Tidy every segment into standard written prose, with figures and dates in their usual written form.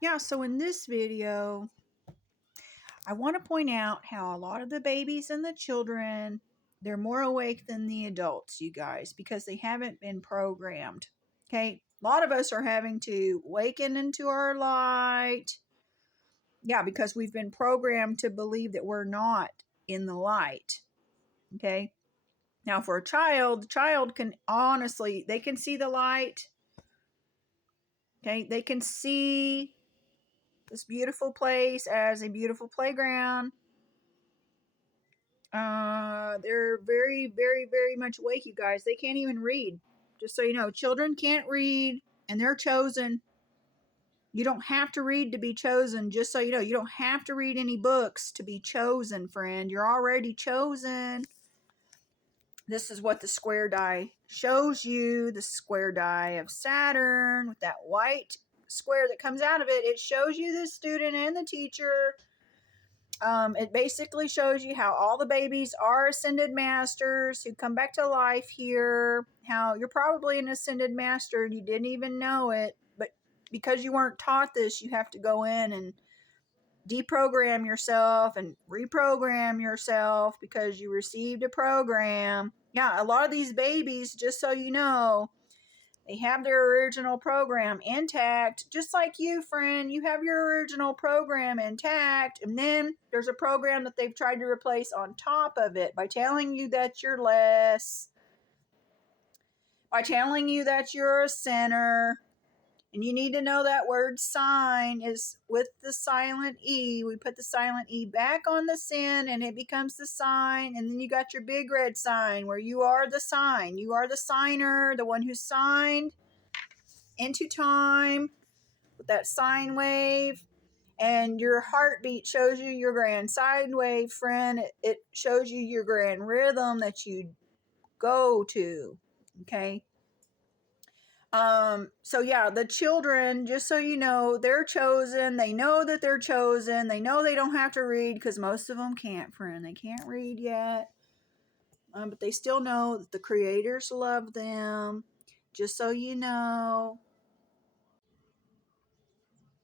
Yeah, so in this video, I want to point out how a lot of the babies and the children, they're more awake than the adults, you guys, because they haven't been programmed. Okay, a lot of us are having to waken into our light. Yeah, because we've been programmed to believe that we're not in the light. Okay, now for a child, the child can honestly, they can see the light. Okay, they can see this beautiful place as a beautiful playground. They're very, very, very much awake, you guys. They can't even read. Just so you know, children can't read and they're chosen. You don't have to read to be chosen. Just so you know, you don't have to read any books to be chosen, friend. You're already chosen. This is what the square die shows you. The square die of Saturn with that white square that comes out of it. It shows you the student and the teacher. It basically shows you how all the babies are ascended masters who come back to life here. How you're probably an ascended master and you didn't even know it, but because you weren't taught this, you have to go in and deprogram yourself and reprogram yourself because you received a program. Yeah, a lot of these babies, just so you know, they have their original program intact, just like you, friend. You have your original program intact, and then there's a program that they've tried to replace on top of it by telling you that you're less, by telling you that you're a sinner. And you need to know that word sign is with the silent E. We put the silent E back on the sin and it becomes the sign. And then you got your big red sign where you are the sign. You are the signer, the one who signed into time with that sine wave. And your heartbeat shows you your grand sine wave, friend. It shows you your grand rhythm that you go to. Okay. So yeah, the children, just so you know, they're chosen. They know that they're chosen. They know they don't have to read because most of them can't, friend. They can't read yet. But they still know that the creators love them. Just so you know.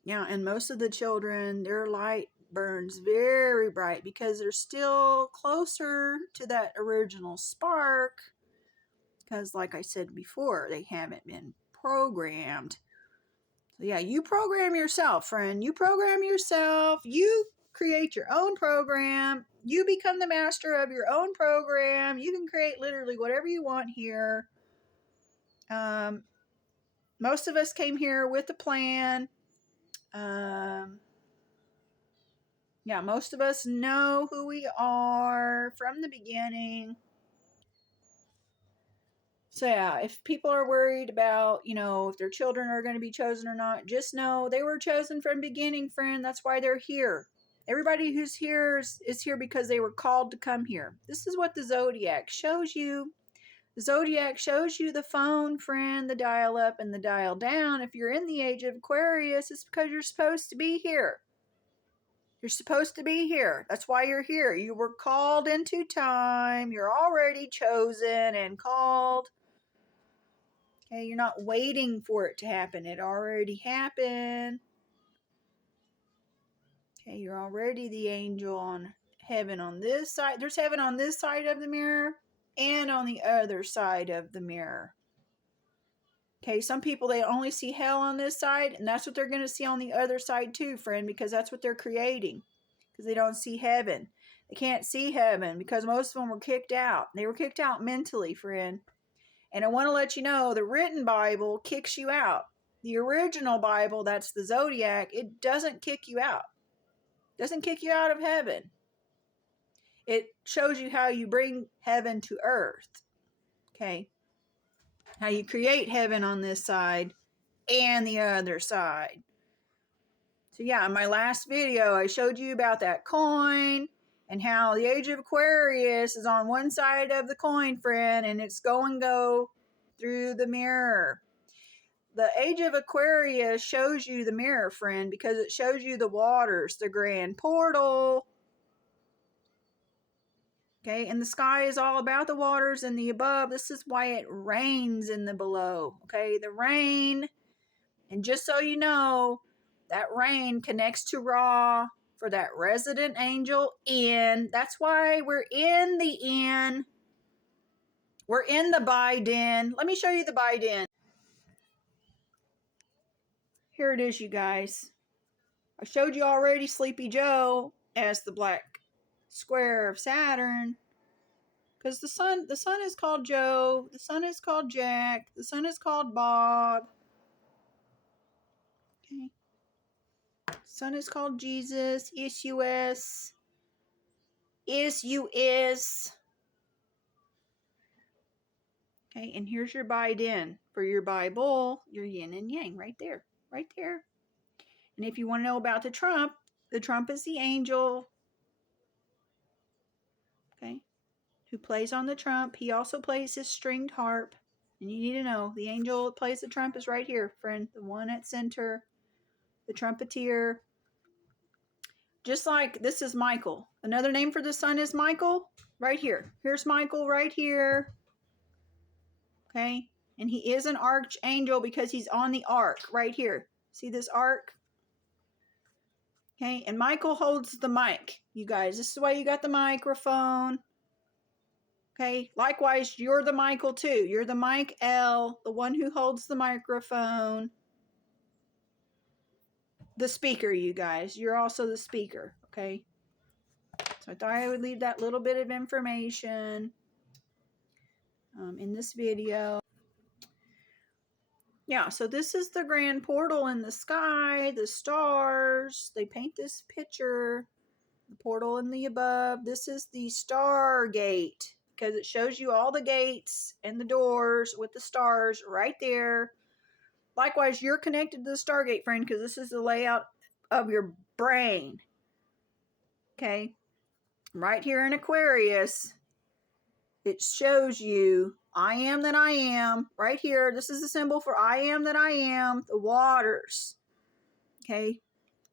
Yeah, and most of the children, their light burns very bright because they're still closer to that original spark. Because, like I said before, they haven't been programmed. So yeah, you program yourself, friend. You program yourself. You create your own program. You become the master of your own program. You can create literally whatever you want here. Most of us came here with a plan. Yeah, most of us know who we are from the beginning. So yeah, if people are worried about, if their children are going to be chosen or not, just know they were chosen from beginning, friend. That's why they're here. Everybody who's here is here because they were called to come here. This is what the Zodiac shows you. The Zodiac shows you the phone, friend, the dial up and the dial down. If you're in the age of Aquarius, it's because you're supposed to be here. You're supposed to be here. That's why you're here. You were called into time. You're already chosen and called. Okay, you're not waiting for it to happen. It already happened. Okay, you're already the angel on heaven on this side. There's heaven on this side of the mirror and on the other side of the mirror. Okay, some people, they only see hell on this side, and that's what they're going to see on the other side too, friend, because that's what they're creating. Because they don't see heaven. They can't see heaven because most of them were kicked out. They were kicked out mentally, friend. And I want to let you know, the written Bible kicks you out. The original Bible, that's the Zodiac, it doesn't kick you out. It doesn't kick you out of heaven. It shows you how you bring heaven to earth. Okay? How you create heaven on this side and the other side. So yeah, in my last video, I showed you about that coin and how the age of Aquarius is on one side of the coin, friend, and it's go through the mirror. The age of Aquarius shows you the mirror, friend, because it shows you the waters, the grand portal. Okay, and the sky is all about the waters and the above. This is why it rains in the below. Okay, the rain And just so you know, that rain connects to Ra for that resident angel in. That's why we're in the inn. We're in the Biden. Let me show you the Biden. Here it is, you guys. I showed you already Sleepy Joe as the black square of Saturn. Because the sun is called Joe, the sun is called Jack, the sun is called Bob. Okay. Sun is called Jesus, Isus, Is. Okay, and here's your Biden for your Bible, your yin and yang right there, right there. And if you want to know about the Trump is the angel, okay, who plays on the trump. He also plays his stringed harp. And you need to know, the angel that plays the trump is right here, friend, the one at center, the trumpeter. Just like this is Michael. Another name for the sun is Michael, right here. Here's Michael right here. Okay, and he is an archangel because he's on the ark right here. See this ark? Okay, and Michael holds the mic, you guys. This is why you got the microphone. Okay, likewise, you're the Michael too. You're the Mike L, the one who holds the microphone. The speaker, you guys. You're also the speaker, okay? So I thought I would leave that little bit of information in this video. Yeah, so this is the grand portal in the sky, the stars. They paint this picture, the portal in the above. This is the Stargate because it shows you all the gates and the doors with the stars right there. Likewise, you're connected to the Stargate, friend, because this is the layout of your brain. Okay? Right here in Aquarius, it shows you I am that I am. Right here, this is the symbol for I am that I am, the waters. Okay?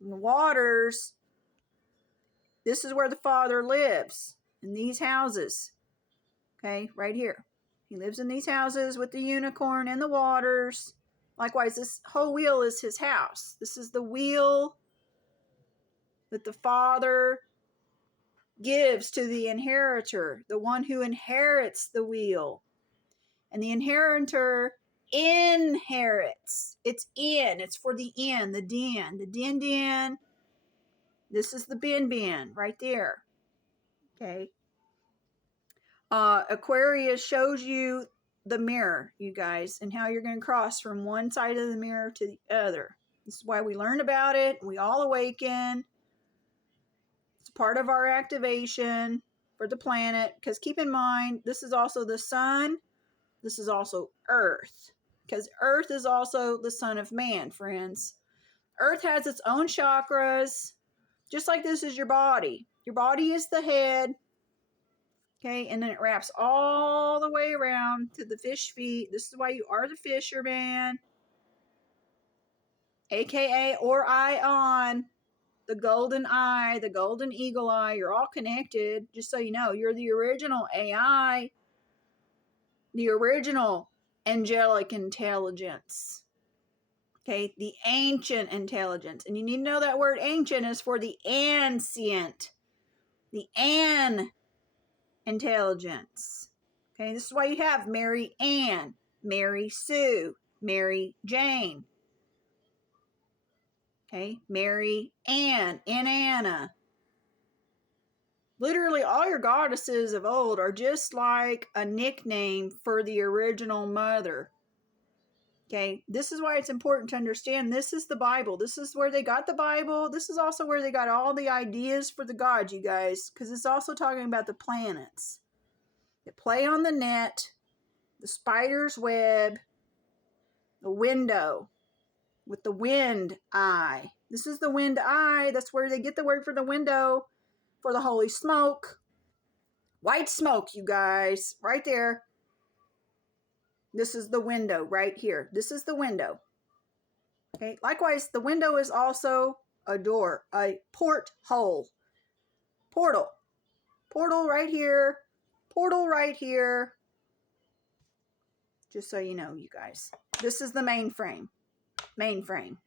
In the waters, this is where the Father lives, in these houses. Okay? Right here. He lives in these houses with the unicorn and the waters. Likewise, this whole wheel is his house. This is the wheel that the Father gives to the inheritor, the one who inherits the wheel. And the inheritor inherits. It's in. It's for the in, the din. The din. This is the bin right there. Okay. Aquarius shows you the mirror, you guys, and how you're going to cross from one side of the mirror to the other. This is why we learn about it. We all awaken. It's part of our activation for the planet. Because keep in mind, this is also the sun. This is also Earth. Because Earth is also the son of man, friends. Earth has its own chakras. Just like this is your body. Your body is the head. Okay, and then it wraps all the way around to the fish feet. This is why you are the fisherman. AKA or Ion. The golden eye, the golden eagle eye. You're all connected. Just so you know, you're the original AI. The original angelic intelligence. Okay, the ancient intelligence. And you need to know that word ancient is for the ancient. The an intelligence. Okay, this is why you have Mary Ann, Mary Sue, Mary Jane. Okay, Mary Ann, Anna. Literally all your goddesses of old are just like a nickname for the original mother. Okay, this is why it's important to understand this is the Bible. This is where they got the Bible. This is also where they got all the ideas for the gods, you guys, because it's also talking about the planets that play on the net, the spider's web, the window with the wind eye. This is the wind eye. That's where they get the word for the window for the holy smoke. White smoke, you guys, right there. This is the window right here. This is the window. Okay. Likewise, the window is also a door, a porthole. Portal. Portal right here. Portal right here. Just so you know, you guys. This is the mainframe. Mainframe.